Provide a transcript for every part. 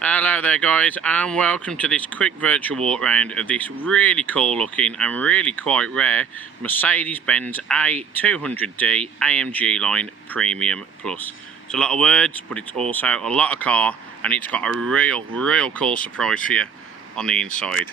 Hello there guys, and welcome to this quick virtual walk around of this really cool looking and really quite rare Mercedes-Benz A200D AMG Line Premium Plus. It's a lot of words, but it's also a lot of car, and it's got a real cool surprise for you on the inside.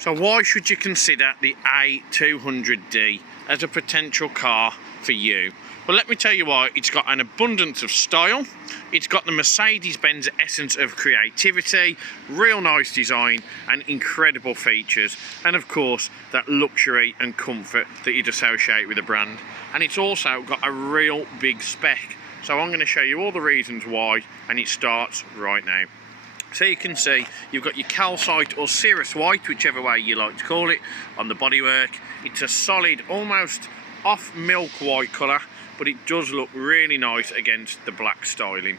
So why should you consider the A200D as a potential car for you? Well, let me tell you why. It's got an abundance of style, it's got the Mercedes-Benz essence of creativity, real nice design and incredible features, and of course that luxury and comfort that you'd associate with the brand. And it's also got a real big spec. So I'm going to show you all the reasons why, and it starts right now. So you can see you've got your calcite or Cirrus White, whichever way you like to call it, on the bodywork. It's a solid, almost off milk white colour, but it does look really nice against the black styling.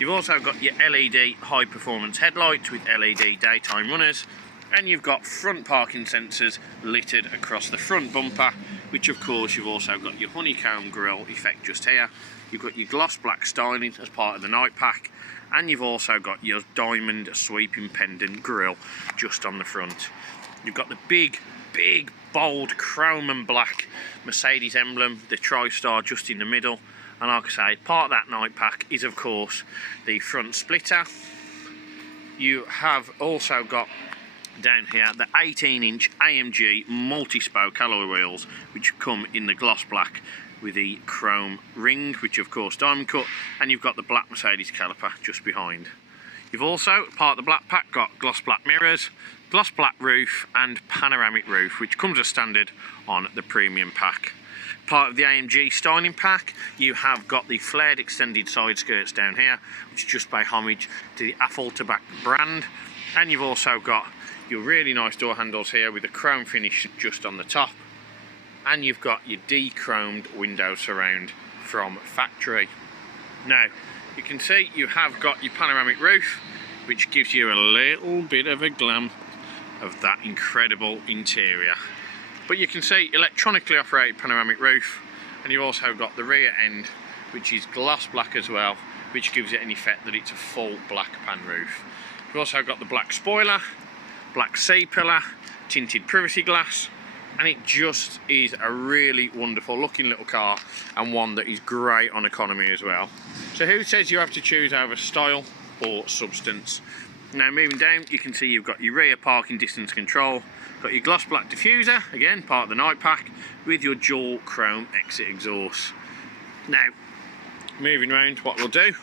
You've also got your LED high performance headlights with LED daytime runners, and you've got front parking sensors littered across the front bumper, which of course you've also got your honeycomb grille effect just here. You've got your gloss black styling as part of the night pack, and you've also got your diamond sweeping pendant grille just on the front. You've got the big bold chrome and black Mercedes emblem, the TriStar just in the middle, and like I say, part of that night pack is of course the front splitter. You have also got down here the 18-inch AMG multi-spoke alloy wheels, which come in the gloss black with the chrome ring, which of course diamond cut, and you've got the black Mercedes caliper just behind. You've also, part of the black pack, got gloss black mirrors, gloss black roof and panoramic roof, which comes as standard on the premium pack. Part of the AMG styling pack, you have got the flared extended side skirts down here, which just pay homage to the Infotainment brand, and you've also got your really nice door handles here with the chrome finish just on the top, and you've got your de-chromed window surround from factory. Now you can see you have got your panoramic roof, which gives you a little bit of a glam of that incredible interior. But you can see electronically operated panoramic roof, and you've also got the rear end, which is gloss black as well, which gives it an effect that it's a full black pan roof. You've also got the black spoiler, black C-pillar, tinted privacy glass, and it just is a really wonderful looking little car, and one that is great on economy as well. So who says you have to choose over style or substance? Now moving down, you can see you've got your rear parking distance control, got your gloss black diffuser, again part of the night pack, with your dual chrome exit exhaust. Now moving round, what we'll do,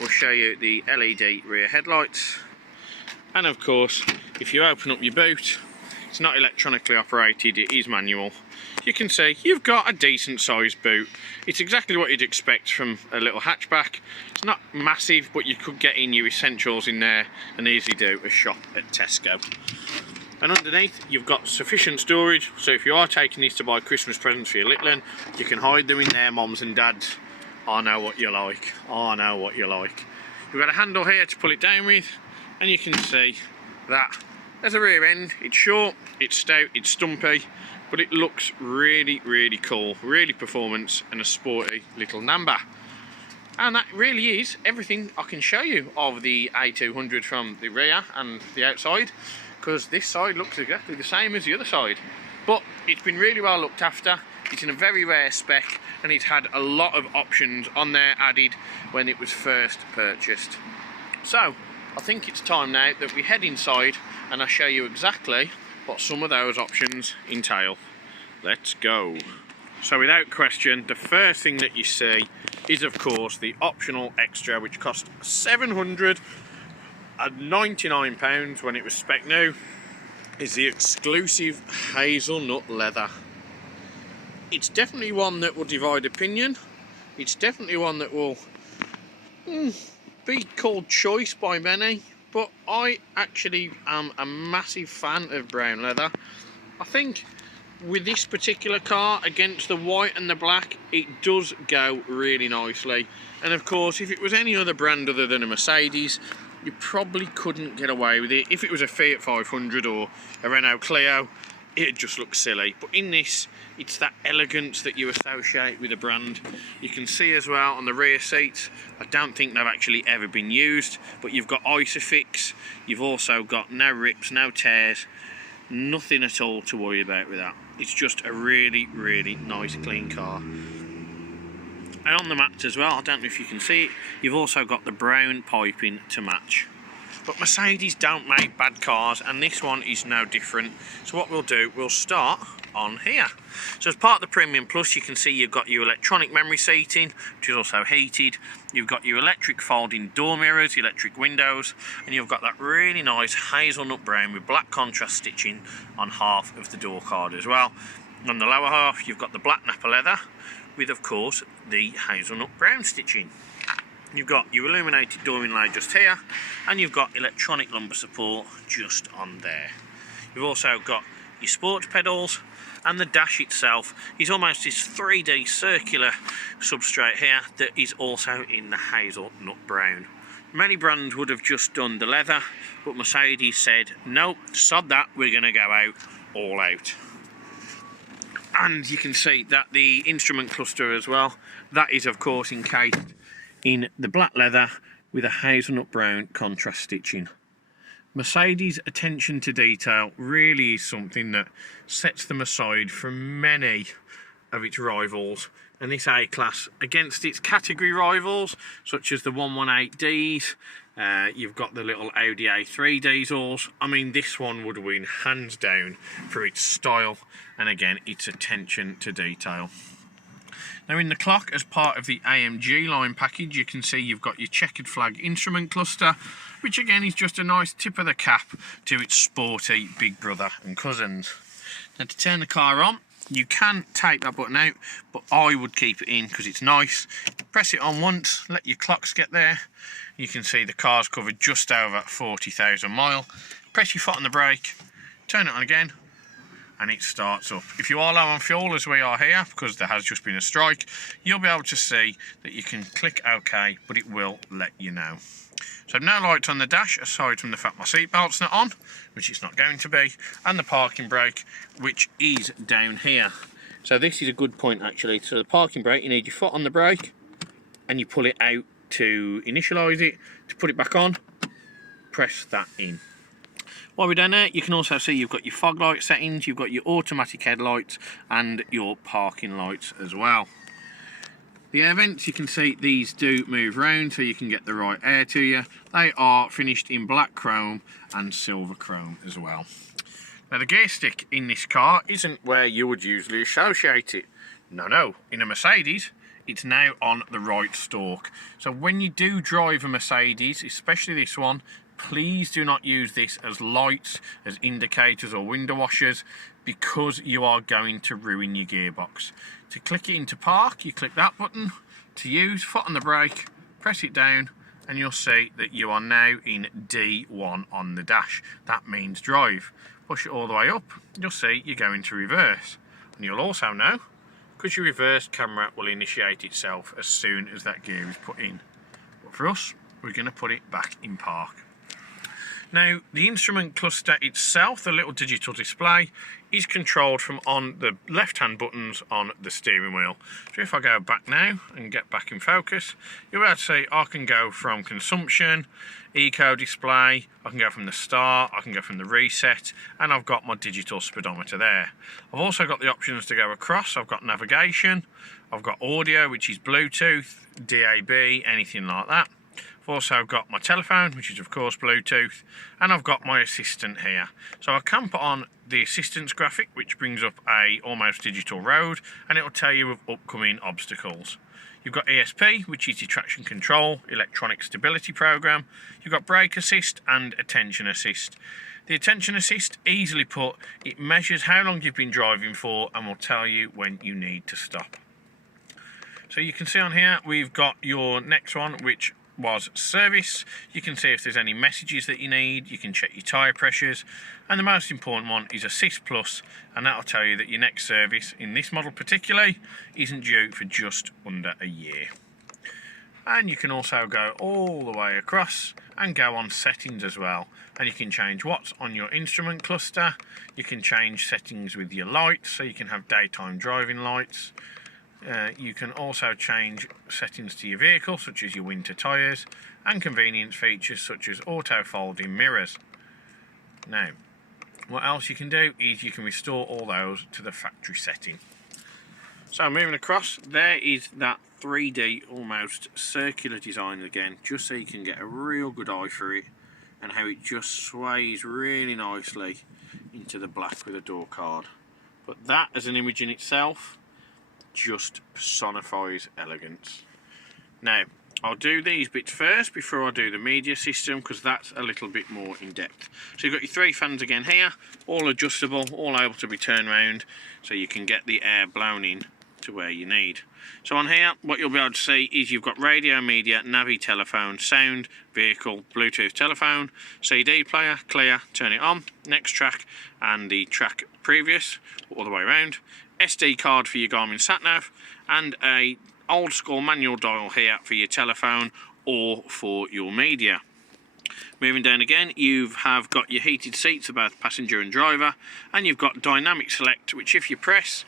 we'll show you the LED rear headlights, and of course if you open up your boot, it's not electronically operated, it is manual. You can see you've got a decent sized boot. It's exactly what you'd expect from a little hatchback. It's not massive, but you could get in your essentials in there and easily do a shop at Tesco. And underneath you've got sufficient storage, so if you are taking this to buy Christmas presents for your little one, you can hide them in there, moms and dads. I know what you like, I know what you like. You've got a handle here to pull it down with, and you can see that there's a rear end. It's short, it's stout, it's stumpy, but it looks really cool, really performance, and a sporty little number. And that really is everything I can show you of the A200 from the rear and the outside, because this side looks exactly the same as the other side, but it's been really well looked after. It's in a very rare spec, and it's had a lot of options on there added when it was first purchased. So I think it's time now that we head inside and I show you exactly what some of those options entail. Let's go. So without question, the first thing that you see is of course the optional extra, which cost £799 when it was spec new, is the exclusive hazelnut leather. It's definitely one that will divide opinion. It's definitely one that will be called choice by many, but I actually am a massive fan of brown leather. I think with this particular car against the white and the black, it does go really nicely. And of course, if it was any other brand other than a Mercedes, you probably couldn't get away with it. If it was a Fiat 500 or a Renault Clio, it just looks silly. But in this, it's that elegance that you associate with a brand. You can see as well on the rear seats, I don't think they've actually ever been used, but you've got ISOFIX, you've also got no rips, no tears, nothing at all to worry about with that. It's just a really, really nice clean car. And on the mats as well, I don't know if you can see it, you've also got the brown piping to match. But Mercedes don't make bad cars, and this one is no different. So what we'll do, we'll start on here. So as part of the Premium Plus, you can see you've got your electronic memory seating, which is also heated. You've got your electric folding door mirrors, electric windows, and you've got that really nice hazelnut brown with black contrast stitching on half of the door card as well. On the lower half, you've got the black Napa leather with, of course, the hazelnut brown stitching. You've got your illuminated door inlay just here, and you've got electronic lumbar support just on there. You've also got your sports pedals, and the dash itself is almost this 3D circular substrate here that is also in the hazelnut brown. Many brands would have just done the leather, but Mercedes said, nope, sod that, we're going to go out all out. And you can see that the instrument cluster as well, that is of course encased in the black leather with a hazelnut brown contrast stitching. Mercedes' attention to detail really is something that sets them aside from many of its rivals, and this A-Class against its category rivals such as the 118Ds, you've got the little Audi A3 diesels. I mean, this one would win hands down for its style and again its attention to detail. Now in the clock, as part of the AMG Line package, you can see you've got your checkered flag instrument cluster, which again is just a nice tip of the cap to its sporty big brother and cousins. Now to turn the car on, you can take that button out, but I would keep it in because it's nice. Press it on once, let your clocks get there. You can see the car's covered just over 40,000 miles. Press your foot on the brake, turn it on again, and it starts up. If you are low on fuel, as we are here, because there has just been a strike, you'll be able to see that you can click OK, but it will let you know. So no lights on the dash, aside from the fact my seatbelt's not on, which it's not going to be, and the parking brake, which is down here. So this is a good point actually. So the parking brake, you need your foot on the brake, and you pull it out to initialise it. To put it back on, press that in. While we're down there, you can also see you've got your fog light settings, you've got your automatic headlights and your parking lights as well. The air vents, you can see these do move round so you can get the right air to you. They are finished in black chrome and silver chrome as well. Now the gear stick in this car isn't where you would usually associate it. No, in a Mercedes, it's now on the right stalk. So when you do drive a Mercedes, especially this one, please do not use this as lights, as indicators or window washers, because you are going to ruin your gearbox. To click it into park, you click that button. To use, foot on the brake, press it down, and you'll see that you are now in D1 on the dash. That means drive. Push it all the way up, you'll see you're going to reverse. And you'll also know, because your reverse camera will initiate itself as soon as that gear is put in. But for us, we're going to put it back in park. Now, the instrument cluster itself, the little digital display, is controlled from on the left-hand buttons on the steering wheel. So if I go back now and get back in focus, you'll be able to see I can go from consumption, eco display, I can go from the start, I can go from the reset, and I've got my digital speedometer there. I've also got the options to go across. I've got navigation, I've got audio, which is Bluetooth, DAB, anything like that. I've also got my telephone, which is of course Bluetooth, and I've got my assistant here. So I can put on the assistance graphic, which brings up a almost digital road, and it will tell you of upcoming obstacles. You've got ESP, which is your traction control, electronic stability program. You've got brake assist and attention assist. The attention assist, easily put, it measures how long you've been driving for and will tell you when you need to stop. So you can see on here, we've got your next one, which was service. You can see if there's any messages that you need, you can check your tyre pressures, and the most important one is Assist Plus, and that'll tell you that your next service, in this model particularly, isn't due for just under a year. and you can also go all the way across and go on settings as well, and you can change what's on your instrument cluster. You can change settings with your lights, so you can have daytime driving lights. You can also change settings to your vehicle, such as your winter tyres, and convenience features such as auto folding mirrors. Now, what else you can do is you can restore all those to the factory setting. So moving across, there is that 3D almost circular design again, just so you can get a real good eye for it and how it just sways really nicely into the black with a door card. But that as an image in itself just personifies elegance. Now, I'll do these bits first before I do the media system, because that's a little bit more in depth. So you've got your 3 fans again here, all adjustable, all able to be turned round, so you can get the air blown in to where you need. So on here, what you'll be able to see is you've got radio, media, navi, telephone, sound, vehicle, Bluetooth telephone, CD player, clear, turn it on, next track, and the track previous, all the way around, SD card for your Garmin sat-nav, and a old school manual dial here for your telephone or for your media. Moving down again, you have got your heated seats for both passenger and driver, and you've got dynamic select, which if you press,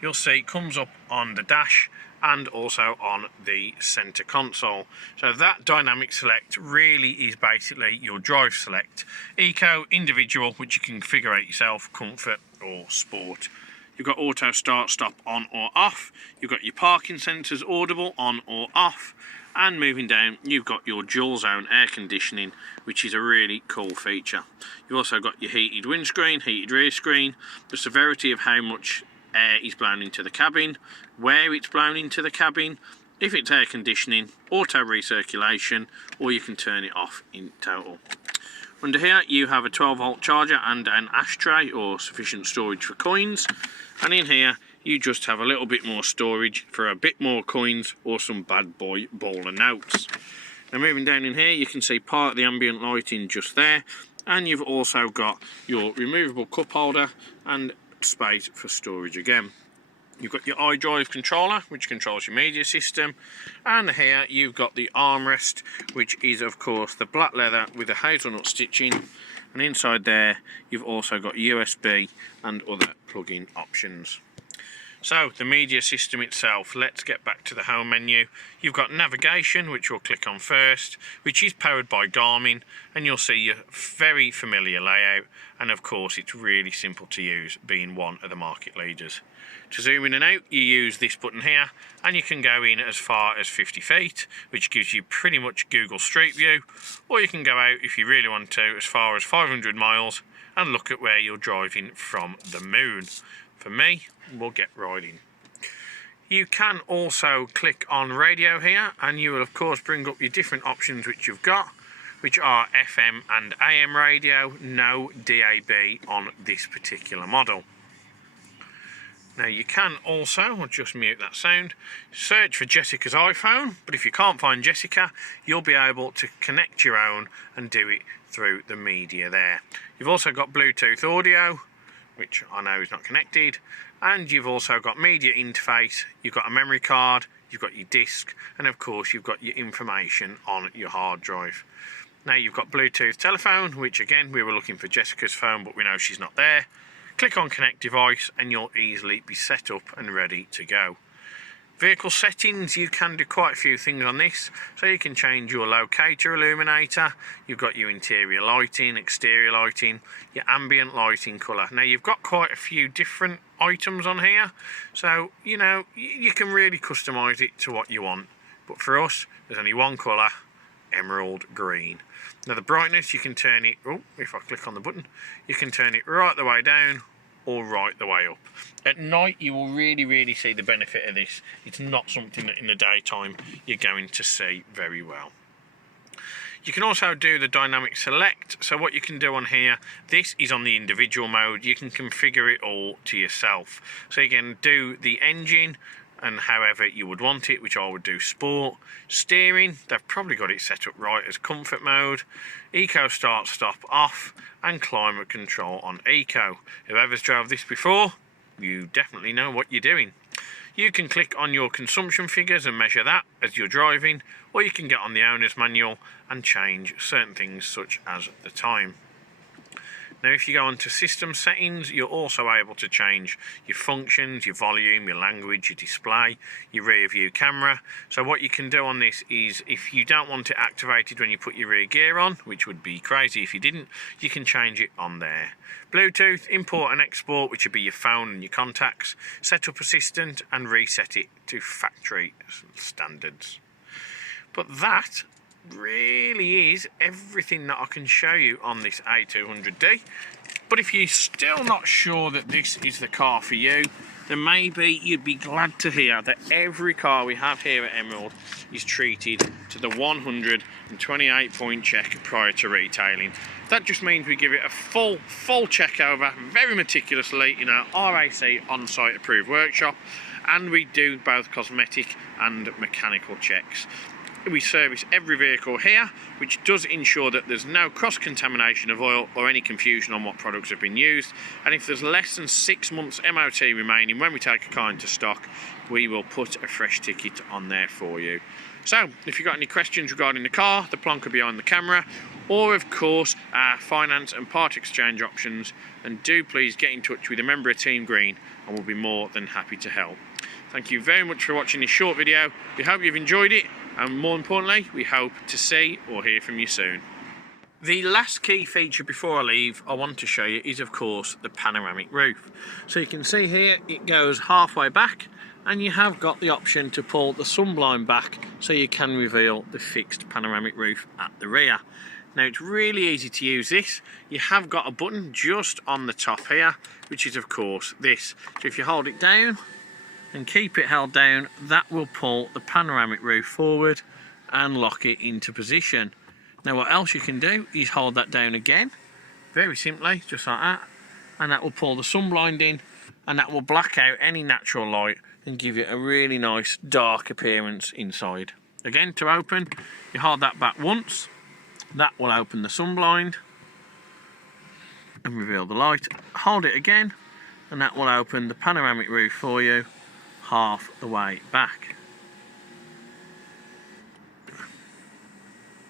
you'll see comes up on the dash and also on the center console. So that dynamic select really is basically your drive select. Eco, individual, which you can configure yourself, comfort or sport. You've got auto start stop on or off. You've got your parking sensors audible on or off. And moving down, you've got your dual zone air conditioning, which is a really cool feature. You've also got your heated windscreen, heated rear screen, the severity of how much air is blown into the cabin, where it's blown into the cabin, if it's air conditioning, auto recirculation, or you can turn it off in total. Under here you have a 12-volt charger and an ashtray, or sufficient storage for coins, and in here you just have a little bit more storage for a bit more coins or some bad boy ball of notes. Now moving down in here, you can see part of the ambient lighting just there, and you've also got your removable cup holder and space for storage again. You've got your iDrive controller, which controls your media system, and here you've got the armrest, which is of course the black leather with the hazelnut stitching, and inside there you've also got USB and other plug-in options. So the media system itself, let's get back to the home menu. You've got navigation, which we'll click on first, which is powered by Garmin, and you'll see your very familiar layout, and of course it's really simple to use, being one of the market leaders. To zoom in and out, you use this button here, and you can go in as far as 50 feet, which gives you pretty much Google Street View, or you can go out, if you really want to, as far as 500 miles and look at where you're driving from the moon. For me, we'll get riding. You can also click on radio here, and you will of course bring up your different options which you've got, which are FM and AM radio, no DAB on this particular model. Now you can also, I'll just mute that sound, search for Jessica's iPhone, but if you can't find Jessica, you'll be able to connect your own and do it through the media there. You've also got Bluetooth audio, which I know is not connected, and you've also got media interface, you've got a memory card, you've got your disc, and of course you've got your information on your hard drive. Now you've got Bluetooth telephone, which again we were looking for Jessica's phone, but we know she's not there. Click on connect device and you'll easily be set up and ready to go. Vehicle settings, you can do quite a few things on this, so you can change your locator illuminator, you've got your interior lighting, exterior lighting, your ambient lighting colour. Now you've got quite a few different items on here, so you know you can really customise it to what you want, but for us there's only one colour, emerald green. Now the brightness, you can turn it, if I click on the button, you can turn it right the way down or right the way up. At night you will really see the benefit of this. It's not something that in the daytime you're going to see very well. You can also do the dynamic select, so what you can do on here, this is on the individual mode, you can configure it all to yourself. So you can do the engine and however you would want it, which I would do sport. Steering, they've probably got it set up right as comfort mode. Eco start stop off, and climate control on eco. Whoever's drove this before, you definitely know what you're doing. You can click on your consumption figures and measure that as you're driving, or you can get on the owner's manual and change certain things such as the time. Now if you go onto system settings, you're also able to change your functions, your volume, your language, your display, your rear view camera. So what you can do on this is, if you don't want it activated when you put your rear gear on, which would be crazy if you didn't, you can change it on there. Bluetooth, import and export, which would be your phone and your contacts, setup assistant, and reset it to factory standards. But that really is everything that I can show you on this A200D. But if you're still not sure that this is the car for you, then maybe you'd be glad to hear that every car we have here at Emerald is treated to the 128 point check prior to retailing. That just means we give it a full check over very meticulously in our RAC on-site approved workshop, and we do both cosmetic and mechanical checks. We service every vehicle here, which does ensure that there's no cross-contamination of oil or any confusion on what products have been used. And if there's less than 6 months MOT remaining when we take a car into stock, we will put a fresh ticket on there for you. So, if you've got any questions regarding the car, the plonker behind the camera, or of course our finance and part exchange options, then do please get in touch with a member of Team Green and we'll be more than happy to help. Thank you very much for watching this short video. We hope you've enjoyed it, and more importantly, we hope to see or hear from you soon. The last key feature before I leave I want to show you is of course the panoramic roof. So you can see here it goes halfway back, and you have got the option to pull the sunblind back so you can reveal the fixed panoramic roof at the rear. Now it's really easy to use this. You have got a button just on the top here, which is of course this. So if you hold it down and keep it held down, that will pull the panoramic roof forward and lock it into position. Now what else you can do is hold that down again, very simply, just like that, and that will pull the sunblind in, and that will black out any natural light and give it a really nice dark appearance inside. Again, to open, you hold that back once, that will open the sunblind and reveal the light. Hold it again, and that will open the panoramic roof for you half the way back.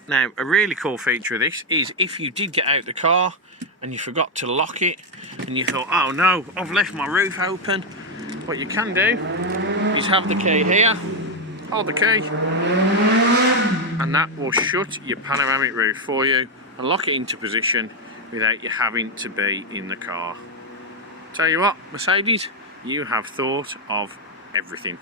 Now a really cool feature of this is if you did get out the car and you forgot to lock it and you thought, oh no, I've left my roof open, what you can do is have the key here, hold the key, and that will shut your panoramic roof for you and lock it into position without you having to be in the car. Tell you what, Mercedes, you have thought of everything.